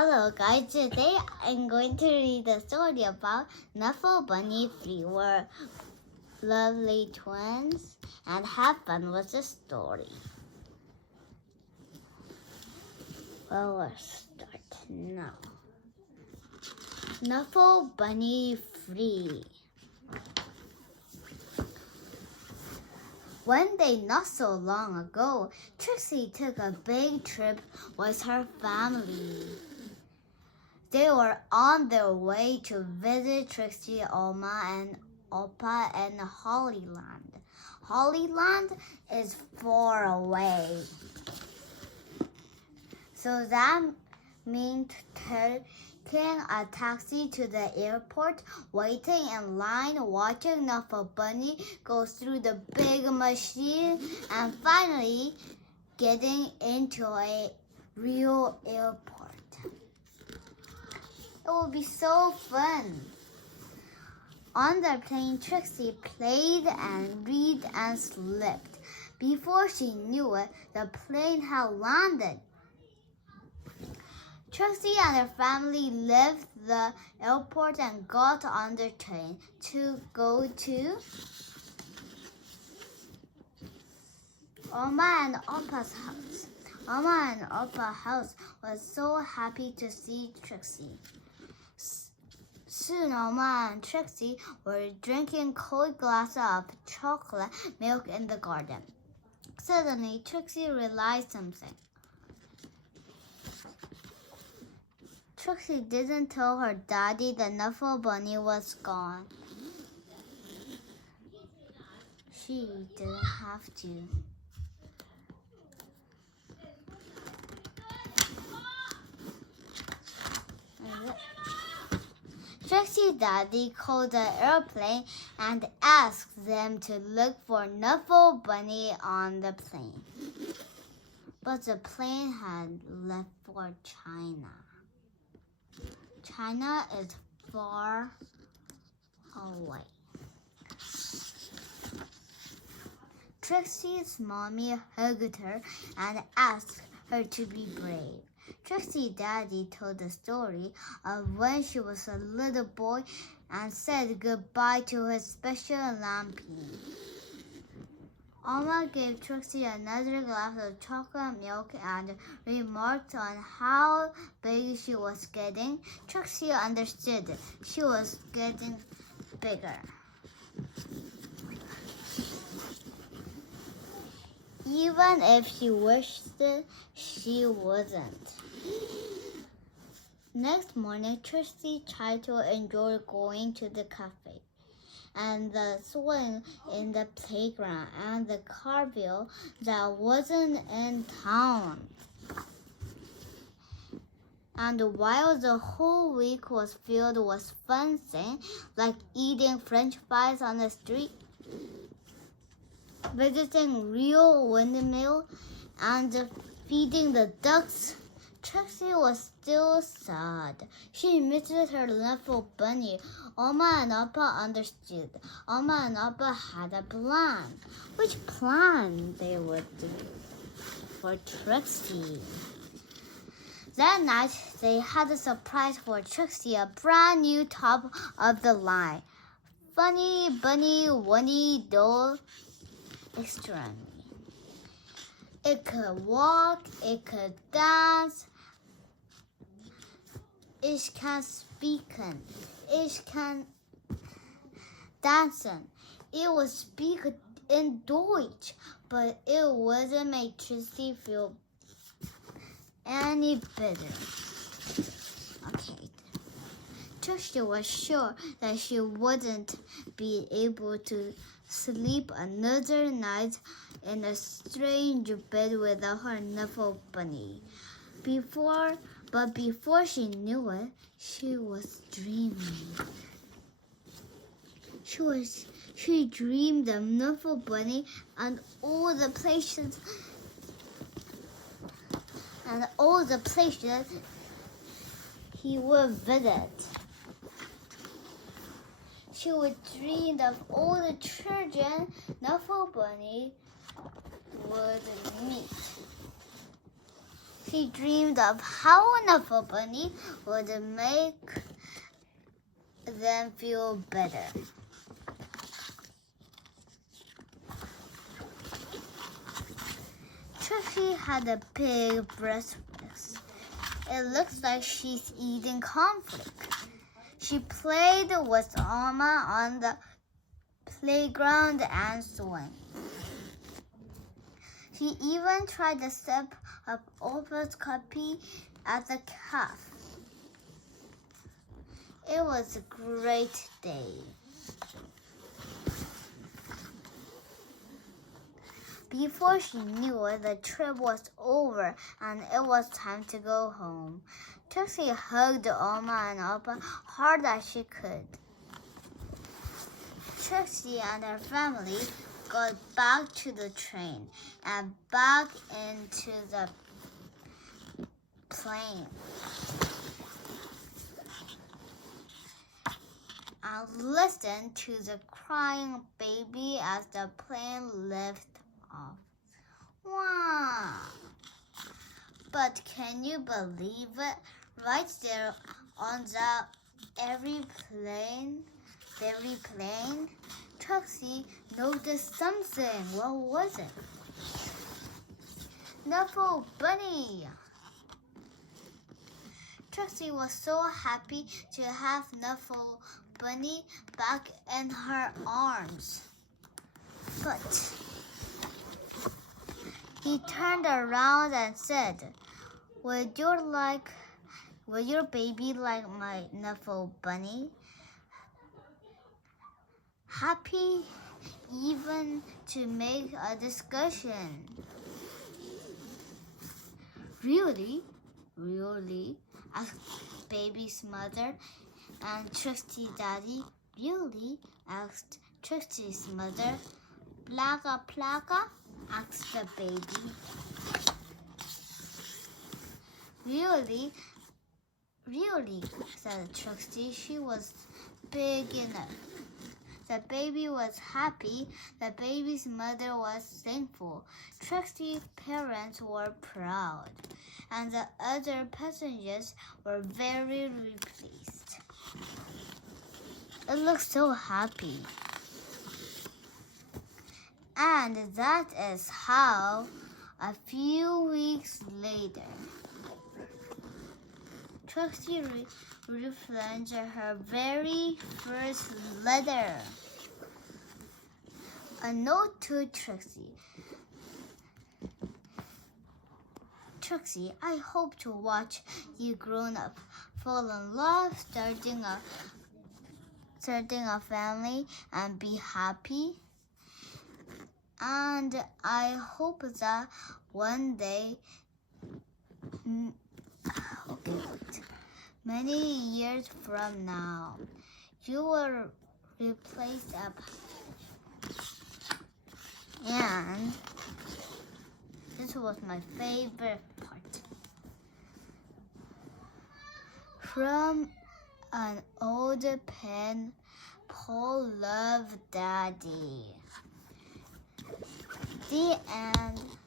Hello guys, today I'm going to read a story about Knuffle, Bunny, three were lovely twins, and have fun with the story. Well, let's start now. Knuffle, Bunny, free. One day not so long ago, Trixie took a big trip with her family. They were on their way to visit Trixie, Oma, and Oppa in Hollyland. Hollyland is far away. So that meant taking a taxi to the airport, waiting in line, watching Knuffle Bunny go through the big machine, and finally getting into a real airport. It will be so fun. On the plane, Trixie played and read and slept. Before she knew it, the plane had landed. Trixie and her family left the airport and got on the train to go to Oma and Oppa's house. Oma and Oppa's house was so happy to see Trixie. Soon, Oma and Trixie were drinking cold glasses of chocolate milk in the garden. Suddenly, Trixie realized something. Trixie didn't tell her daddy that Knuffle Bunny was gone. She didn't have to. Trixie's daddy called the airplane and asked them to look for Knuffle Bunny on the plane. But the plane had left for China. China is far away. Trixie's mommy hugged her and asked her to be brave. Trixie's daddy told the story of when she was a little boy and said goodbye to his special lamprey. Oma gave Trixie another glass of chocolate milk and remarked on how big she was getting. Trixie understood. She was getting bigger. Even if she wished it, she wasn't. Next morning, Trixie tried to enjoy going to the cafe and the swing in the playground and the carnival that wasn't in town. And while the whole week was filled with fun things like eating French fries on the street, visiting real windmill, and feeding the ducks, Trixie was still sad. She missed her Knuffle Bunny. Oma and Oppa understood. Oma and Oppa had a plan. Which plan they would do for Trixie? That night, they had a surprise for Trixie, a brand new top of the line. Funny Bunny Wunny Doll Extraordinary. It could walk, it could dance, it can speak, it can dance. It would speak in Deutsch, but it wouldn't make Trixie feel any better. Okay. Trixie was sure that she wouldn't be able to sleep another night in a strange bed without her Knuffle Bunny. But before she knew it, she was dreaming. She dreamed of Knuffle Bunny and all the places he would visit. She would dream of all the children Knuffle Bunny would meet. She dreamed of how a Knuffle bunny would make them feel better. Trixie had a big breakfast. It looks like she's eating cornflakes. She played with Alma on the playground and swing. She even tried to step up Alma's copy at the calf. It was a great day. Before she knew it, the trip was over and it was time to go home. Trixie hugged Alma and Alpa hard as she could. Trixie and her family got back to the train and back into the plane. And listened to the crying baby as the plane lifted off. Wow! But can you believe it? Right there on the every plane, Trixie noticed something. What was it? Knuffle Bunny! Trixie was so happy to have Knuffle Bunny back in her arms. But he turned around and said, Would your baby like my Knuffle Bunny? Happy even to make a discussion. Really? Asked baby's mother, and Trixie's daddy. Really? Asked Trixie's mother. Plaka plaka? Asked the baby. Really, said Trixie. She was big enough. The baby was happy. The baby's mother was thankful. Trixie's parents were proud. And the other passengers were very pleased. It looked so happy. And that is how, a few weeks later, Trixie reflected her very first letter. A note to Trixie. Trixie, I hope to watch you grown up, fall in love, starting a family, and be happy. And I hope that one day, many years from now, you will replace a and this was my favorite part. From an old pen, Paul loved Daddy. The end.